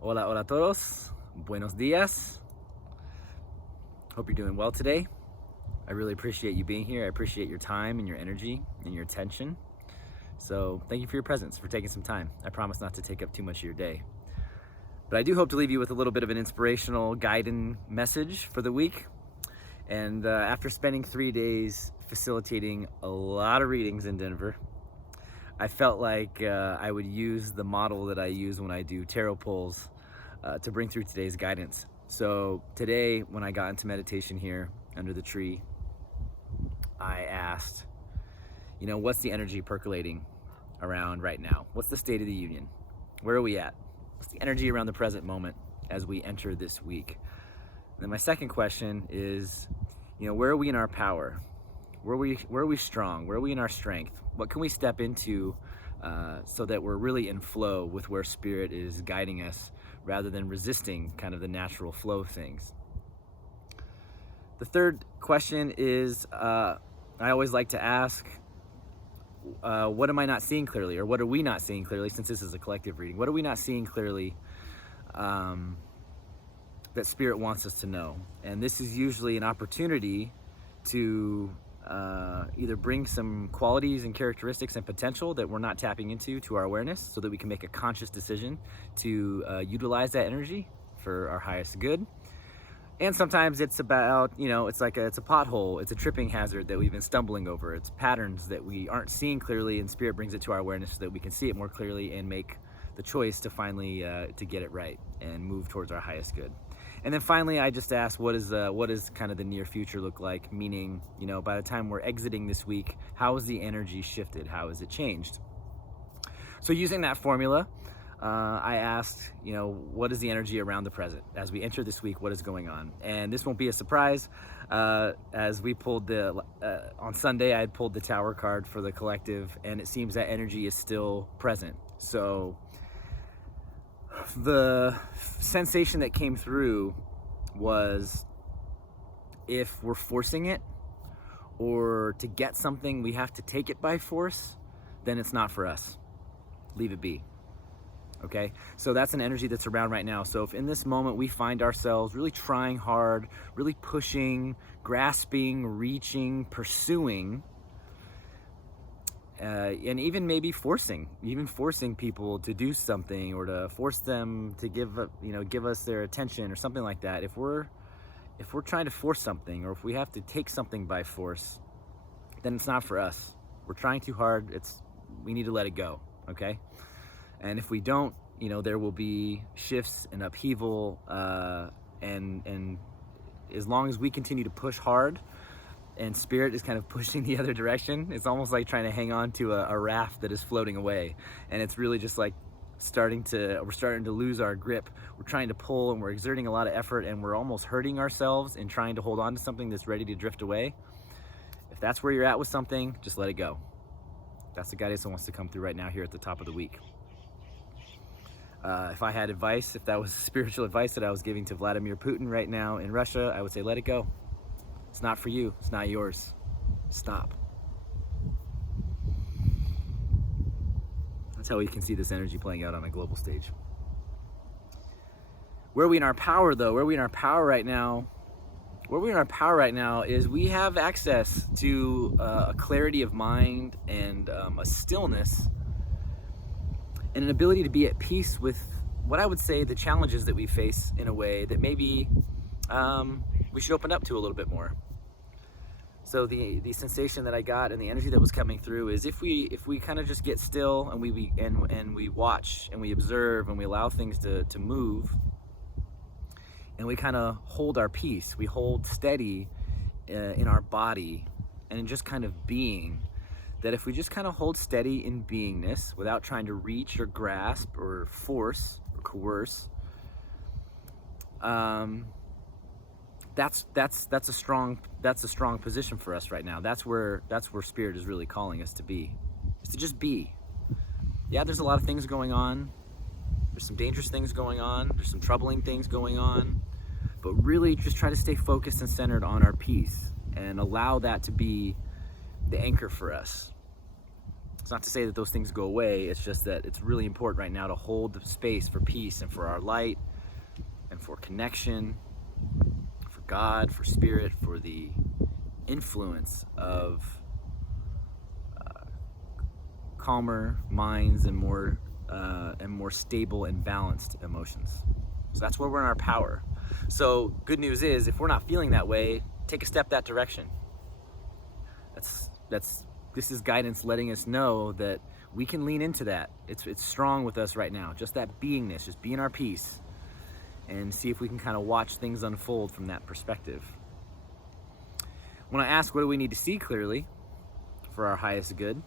Hola, hola a todos. Buenos días. Hope you're doing well today. I really appreciate you being here. I appreciate your time and your energy and your attention. So thank you for your presence, for taking some time. I promise not to take up too much of your day. But I do hope to leave you with a little bit of an inspirational guiding message for the week. And after spending 3 days facilitating a lot of readings in Denver, I felt like I would use the model that I use when I do tarot pulls to bring through today's guidance. So today, when I got into meditation here under the tree, I asked, what's the energy percolating around right now? What's the state of the union? Where are we at? What's the energy around the present moment as we enter this week? And then my second question is, where are we in our power? Where are we strong? Where are we in our strength? What can we step into so that we're really in flow with where spirit is guiding us rather than resisting kind of the natural flow of things? The third question is, I always like to ask, what am I not seeing clearly? Or what are we not seeing clearly, since this is a collective reading? What are we not seeing clearly that spirit wants us to know? And this is usually an opportunity to either bring some qualities and characteristics and potential that we're not tapping into to our awareness so that we can make a conscious decision to utilize that energy for our highest good. And sometimes it's about, it's a pothole, it's a tripping hazard that we've been stumbling over. It's patterns that we aren't seeing clearly, and spirit brings it to our awareness so that we can see it more clearly and make the choice to finally to get it right and move towards our highest good. And then finally, I just asked, what is kind of the near future look like? Meaning, by the time we're exiting this week, how has the energy shifted? How has it changed? So using that formula, I asked, what is the energy around the present? As we enter this week, what is going on? And this won't be a surprise. As we pulled on Sunday, I had pulled the Tower card for the collective, and it seems that energy is still present. So the sensation that came through was, if we're forcing it, or to get something we have to take it by force, then it's not for us. Leave it be. Okay, so that's an energy that's around right now. So if in this moment we find ourselves really trying hard, really pushing, grasping, reaching, pursuing, and even maybe forcing people to do something, or to force them to give us their attention or something like that. If we're trying to force something, or if we have to take something by force, then it's not for us. We're trying too hard. We need to let it go. Okay. And if we don't, there will be shifts and upheaval, and as long as we continue to push hard, and spirit is kind of pushing the other direction, it's almost like trying to hang on to a raft that is floating away. And it's really just like we're starting to lose our grip. We're trying to pull, and we're exerting a lot of effort, and we're almost hurting ourselves in trying to hold on to something that's ready to drift away. If that's where you're at with something, just let it go. That's the guidance that wants to come through right now here at the top of the week. If I had advice, if that was spiritual advice that I was giving to Vladimir Putin right now in Russia, I would say, let it go. It's not for you. It's not yours. Stop. That's how we can see this energy playing out on a global stage. Where are we in our power, though? Where are we in our power right now? Where we are in our power right now is we have access to a clarity of mind and a stillness, and an ability to be at peace with what I would say the challenges that we face, in a way that maybe we should open up to a little bit more. So the sensation that I got and the energy that was coming through is, if we kind of just get still and we watch and we observe and we allow things to move, and we kind of hold our peace, we hold steady in our body and in just kind of being, that if we just kind of hold steady in beingness without trying to reach or grasp or force or coerce, that's a strong position for us right now. That's where spirit is really calling us to be. Is to just be. Yeah, there's a lot of things going on. There's some dangerous things going on. There's some troubling things going on. But really just try to stay focused and centered on our peace, and allow that to be the anchor for us. It's not to say that those things go away. It's just that it's really important right now to hold the space for peace and for our light and for connection, for God, for spirit, for the influence of calmer minds and more stable and balanced emotions. So that's where we're in our power. So good news is, if we're not feeling that way, take a step that direction. This is guidance letting us know that we can lean into that. It's strong with us right now. Just that beingness, just being our peace, and see if we can kind of watch things unfold from that perspective. When I ask what do we need to see clearly for our highest good,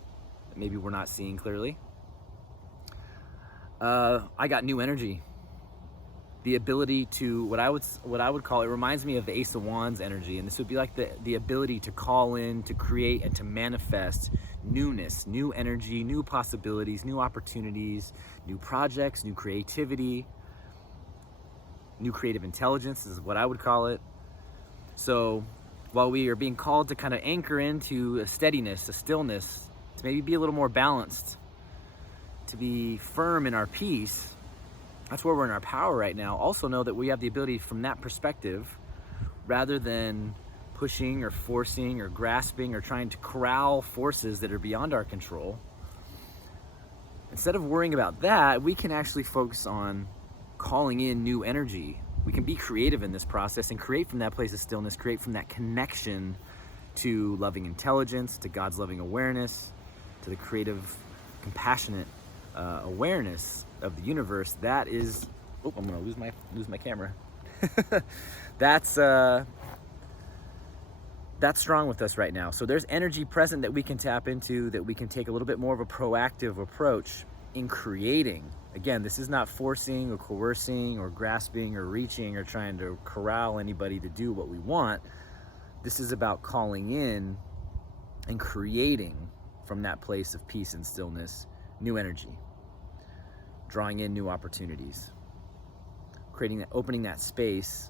that maybe we're not seeing clearly, I got new energy. The ability to, what I would call, it reminds me of the Ace of Wands energy, and this would be like the ability to call in, to create, and to manifest newness, new energy, new possibilities, new opportunities, new projects, new creativity, new creative intelligence is what I would call it. So while we are being called to kind of anchor into a steadiness, a stillness, to maybe be a little more balanced, to be firm in our peace, that's where we're in our power right now. Also know that we have the ability from that perspective, rather than pushing or forcing or grasping or trying to corral forces that are beyond our control. Instead of worrying about that, we can actually focus on calling in new energy. We can be creative in this process and create from that place of stillness, create from that connection to loving intelligence, to God's loving awareness, to the creative, compassionate awareness of the universe. That is, I'm gonna lose my camera. That's strong with us right now. So there's energy present that we can tap into, that we can take a little bit more of a proactive approach in creating. Again, this is not forcing or coercing or grasping or reaching or trying to corral anybody to do what we want. This is about calling in and creating from that place of peace and stillness new energy, drawing in new opportunities, creating that, opening that space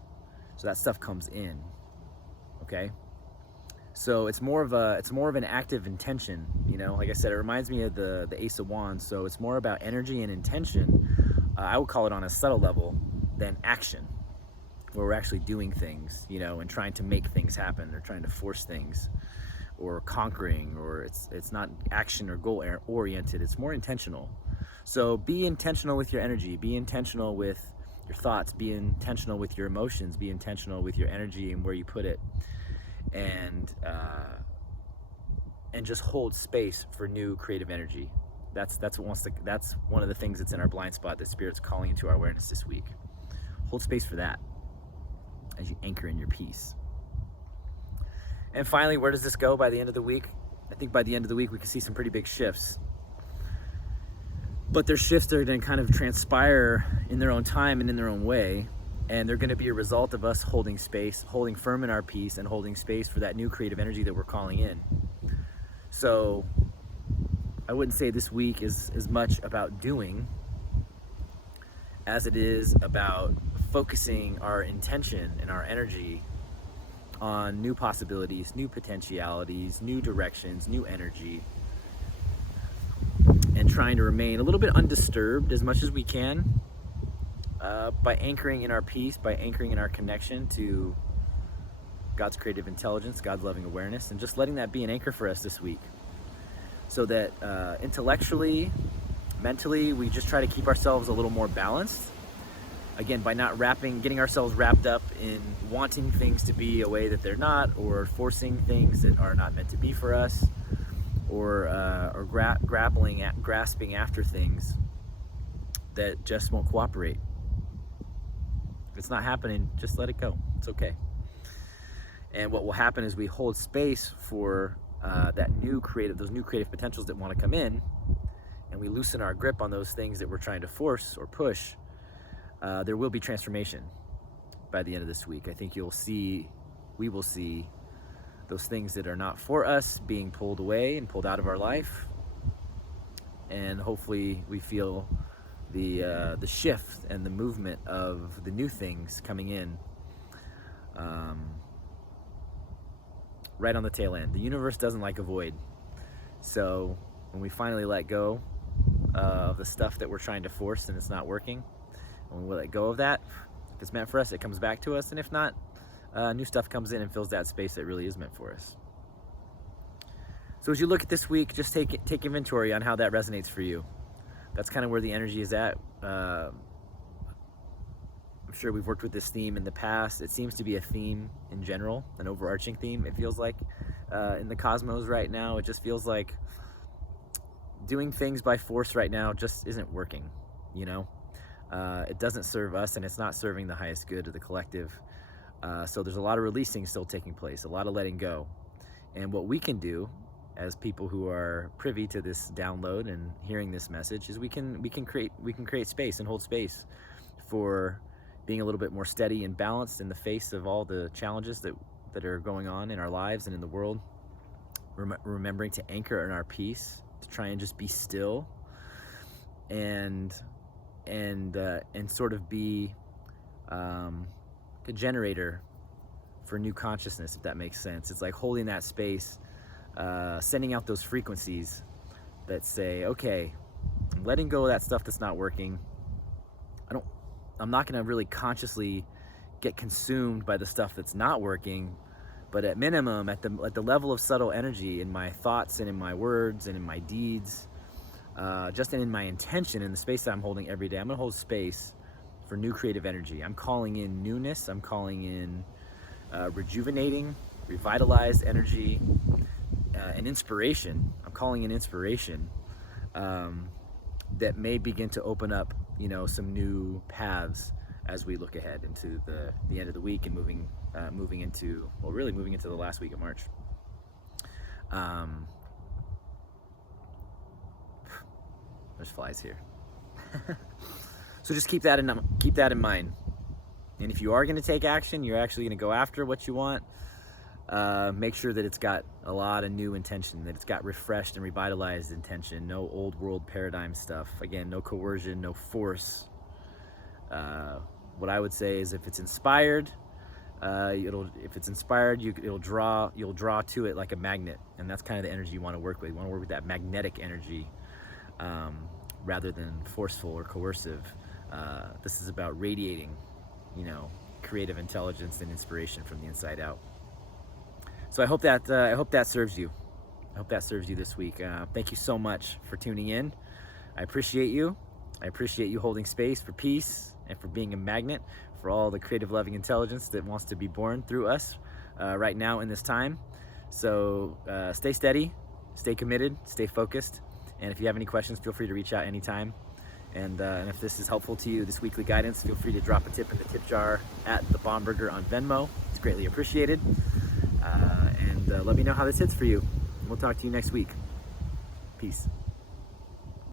so that stuff comes in. Okay, so it's more of an active intention. You know, like I said, it reminds me of the Ace of Wands. So it's more about energy and intention. I would call it on a subtle level than action, where we're actually doing things, you know, and trying to make things happen, or trying to force things, or conquering, or it's not action or goal oriented. It's more intentional. So be intentional with your energy, be intentional with your thoughts, be intentional with your emotions, be intentional with your energy and where you put it, and just hold space for new creative energy. That's one of the things that's in our blind spot that Spirit's calling into our awareness this week. Hold space for that as you anchor in your peace. And finally, where does this go by the end of the week? I think by the end of the week we can see some pretty big shifts. But they're shifts that are going to kind of transpire in their own time and in their own way. And they're going to be a result of us holding space, holding firm in our peace, and holding space for that new creative energy that we're calling in. So I wouldn't say this week is as much about doing as it is about focusing our intention and our energy on new possibilities, new potentialities, new directions, new energy, and trying to remain a little bit undisturbed as much as we can by anchoring in our peace, by anchoring in our connection to God's creative intelligence, God's loving awareness, and just letting that be an anchor for us this week. So that intellectually, mentally, we just try to keep ourselves a little more balanced. Again, by not getting ourselves wrapped up in wanting things to be a way that they're not, or forcing things that are not meant to be for us, or grasping after things that just won't cooperate. If it's not happening, just let it go. It's okay. And what will happen is we hold space for those new creative potentials that want to come in, and we loosen our grip on those things that we're trying to force or push. There will be transformation by the end of this week. I think we will see those things that are not for us being pulled away and pulled out of our life. And hopefully we feel the shift and the movement of the new things coming in right on the tail end. The universe doesn't like a void. So when we finally let go of the stuff that we're trying to force and it's not working, when we let go of that, if it's meant for us, it comes back to us, and if not, new stuff comes in and fills that space that really is meant for us. So as you look at this week, just take inventory on how that resonates for you. That's kind of where the energy is at. I'm sure we've worked with this theme in the past. It seems to be a theme in general, an overarching theme, it feels like, in the cosmos right now. It just feels like doing things by force right now just isn't working, you know? It doesn't serve us, and it's not serving the highest good of the collective. So there's a lot of releasing still taking place, a lot of letting go. And what we can do as people who are privy to this download and hearing this message is we can create space and hold space for being a little bit more steady and balanced in the face of all the challenges that are going on in our lives and in the world. Remembering to anchor in our peace, to try and just be still and sort of be a generator for new consciousness, if that makes sense. It's like holding that space, sending out those frequencies that say, okay, I'm letting go of that stuff that's not working. I'm not going to really consciously get consumed by the stuff that's not working, but at minimum, at the level of subtle energy in my thoughts and in my words and in my deeds, just in my intention, in the space that I'm holding every day, I'm going to hold space for new creative energy. I'm calling in newness. I'm calling in rejuvenating, revitalized energy, and inspiration. I'm calling in inspiration that may begin to open up, you know, some new paths as we look ahead into the end of the week and moving into the last week of March. There's flies here. So just keep that in mind. And if you are going to take action, you're actually going to go after what you want. Make sure that it's got a lot of new intention, that it's got refreshed and revitalized intention. No old world paradigm stuff. Again, no coercion, no force. What I would say is, if it's inspired, you'll draw to it like a magnet, and that's kind of the energy you want to work with. You want to work with that magnetic energy, rather than forceful or coercive. This is about radiating, you know, creative intelligence and inspiration from the inside out. So I hope that serves you. I hope that serves you this week. Thank you so much for tuning in. I appreciate you. I appreciate you holding space for peace and for being a magnet for all the creative, loving intelligence that wants to be born through us right now in this time. So stay steady, stay committed, stay focused. And if you have any questions, feel free to reach out anytime. And if this is helpful to you, this weekly guidance, feel free to drop a tip in the tip jar at the Bomberger on Venmo. It's greatly appreciated. And let me know how this hits for you. We'll talk to you next week. Peace.